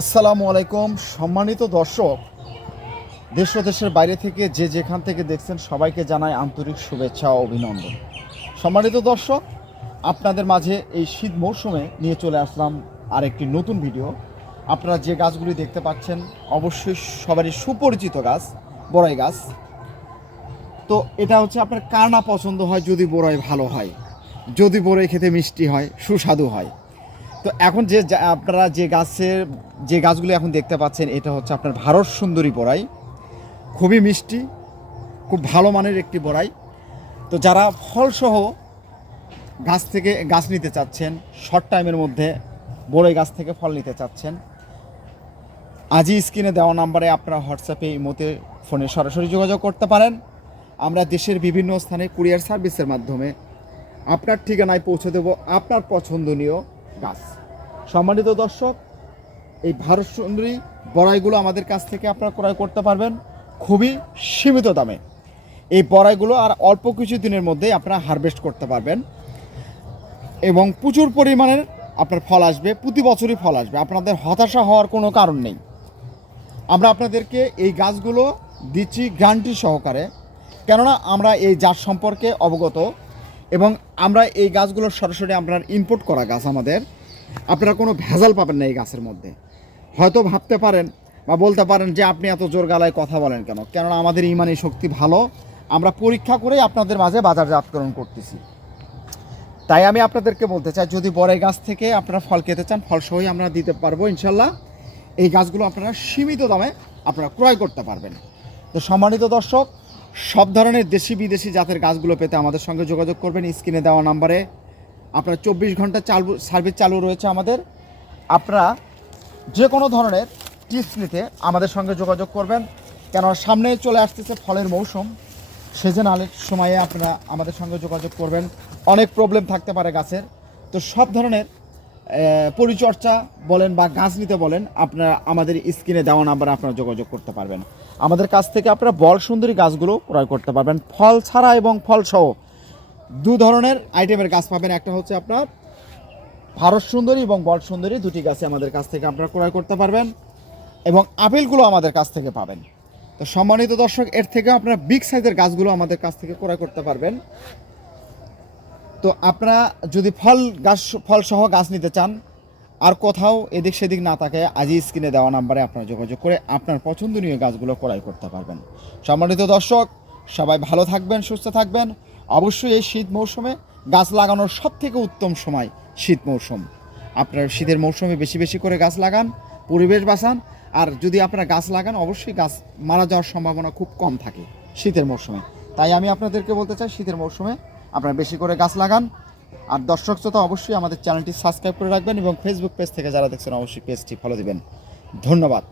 আসসালামু আলাইকুম সম্মানিত দর্শক, দেশ ও দেশের বাইরে থেকে যে যেখান থেকে দেখছেন সবাইকে জানাই আন্তরিক শুভেচ্ছা ও অভিনন্দন। সম্মানিত দর্শক, আপনাদের মাঝে এই শীত মৌসুমে নিয়ে চলে আসলাম আরেকটি নতুন ভিডিও। আপনারা যে গাছগুলি দেখতে পাচ্ছেন অবশ্যই সবারই সুপরিচিত গাছ, বড়াই গাছ। তো এটা হচ্ছে আপনার কার না পছন্দ হয় যদি বড়াই ভালো হয়, যদি বড়াই খেতে মিষ্টি হয়, সুস্বাদু হয়। তো এখন আপনারা যে গাছগুলো এখন দেখতে পাচ্ছেন এটা হচ্ছে আপনার ভারত সুন্দরী বড়াই। খুবই মিষ্টি, খুব ভালো মানের একটি বড়াই। তো যারা ফলসহ গাছ নিতে চাচ্ছেন, শর্ট টাইমের মধ্যে বড়াই গাছ থেকে ফল নিতে চাচ্ছেন, আজই স্ক্রিনে দেওয়া নাম্বারে আপনারা হোয়াটসঅ্যাপে ইমোতে ফোনে সরাসরি যোগাযোগ করতে পারেন। আমরা দেশের বিভিন্ন স্থানে কুরিয়ার সার্ভিসের মাধ্যমে আপনার ঠিকানায় পৌঁছে দেব আপনার পছন্দনীয় গাছ। সম্মানিত দর্শক, এই ভারত সুন্দরী বড়াইগুলো আমাদের কাছ থেকে আপনারা ক্রয় করতে পারবেন খুবই সীমিত দামে। এই বড়াইগুলো আর অল্প কিছু দিনের মধ্যেই আপনারা হারভেস্ট করতে পারবেন এবং প্রচুর পরিমাণের আপনার ফল আসবে, প্রতি বছরই ফল আসবে। আপনাদের হতাশা হওয়ার কোনো কারণ নেই। আমরা আপনাদেরকে এই গাছগুলো দিচ্ছি গ্যারান্টি সহকারে, কেননা আমরা এই জাত সম্পর্কে অবগত এবং আমরা এই গাছগুলো সরাসরি আপনার ইম্পোর্ট করা গাছ আমাদের। আপনারা কোনো ভেজাল পাবেন না এই গাছের মধ্যে। হয়তো ভাবতে পারেন বা বলতে পারেন যে আপনি এত জোর গলায় কথা বলেন কেন, কেননা আমাদের ইমানি শক্তি ভালো, আমরা পরীক্ষা করেই আপনাদের মাঝে বাজারজাতকরণ করতেছি। তাই আমি আপনাদেরকে বলতে চাই, যদি বড়াই গাছ থেকে আপনারা ফল খেতে চান, ফলসহই আমরা দিতে পারবো ইনশাল্লাহ। এই গাছগুলো আপনারা সীমিত দামে আপনারা ক্রয় করতে পারবেন। তো সম্মানিত দর্শক, সব ধরনের দেশি বিদেশি জাতের গাছগুলো পেতে আমাদের সঙ্গে যোগাযোগ করবেন। স্ক্রিনে দেওয়া নাম্বারে আপনার 24 ঘন্টা সার্ভিস চালু রয়েছে আমাদের। আপনারা যে কোনো ধরনের টিপস নিতে আমাদের সঙ্গে যোগাযোগ করবেন, কেন সামনে চলে আসতেছে ফলের মৌসুম। সিজনালের সময়ে আপনারা আমাদের সঙ্গে যোগাযোগ করবেন। অনেক প্রবলেম থাকতে পারে গাছের, তো সব ধরনের পরিচর্যা বলেন বা গাছ নিতে বলেন, আপনারা আমাদের স্ক্রিনে দেওয়া নাম্বারে আপনারা যোগাযোগ করতে পারবেন। আমাদের কাছ থেকে আপনারা বল সুন্দরী গাছগুলো ক্রয় করতে পারবেন, ফল ছাড়া এবং ফলসহ দু ধরনের আইটেমের গাছ পাবেন। একটা হচ্ছে আপনার ভারত সুন্দরী এবং বল সুন্দরী, দুটি গাছে আমাদের কাছ থেকে আপনারা ক্রয় করতে পারবেন এবং আপেলগুলো আমাদের কাছ থেকে পাবেন। তো সম্মানিত দর্শক, এর থেকে আপনারা বিগ সাইজের গাছগুলো আমাদের কাছ থেকে ক্রয় করতে পারবেন। তো আপনারা যদি ফলসহ গাছ নিতে চান, আর কোথাও এদিক সেদিক না থাকে, আজই স্ক্রিনে দেওয়া নাম্বারে আপনারা যোগাযোগ করে আপনার পছন্দনীয় গাছগুলো ক্রয় করতে পারবেন। সম্মানিত দর্শক, সবাই ভালো থাকবেন, সুস্থ থাকবেন। অবশ্যই এই শীত মৌসুমে গাছ লাগানোর সবথেকে উত্তম সময় শীত মৌসুম। আপনার শীতের মৌসুমে বেশি বেশি করে গাছ লাগান, পরিবেশ বাঁচান। আর যদি আপনারা গাছ লাগান, অবশ্যই গাছ মারা যাওয়ার সম্ভাবনা খুব কম থাকে শীতের মৌসুমে। তাই আমি আপনাদেরকে বলতে চাই, শীতের মৌসুমে আপনারা বেশি করে গাছ লাগান। আর দর্শক শ্রোতা, অবশ্যই আমাদের চ্যানেলটি সাবস্ক্রাইব করে রাখবেন এবং ফেসবুক পেজ থেকে যারা দেখছেন অবশ্যই পেজটি ফলো দিবেন। ধন্যবাদ।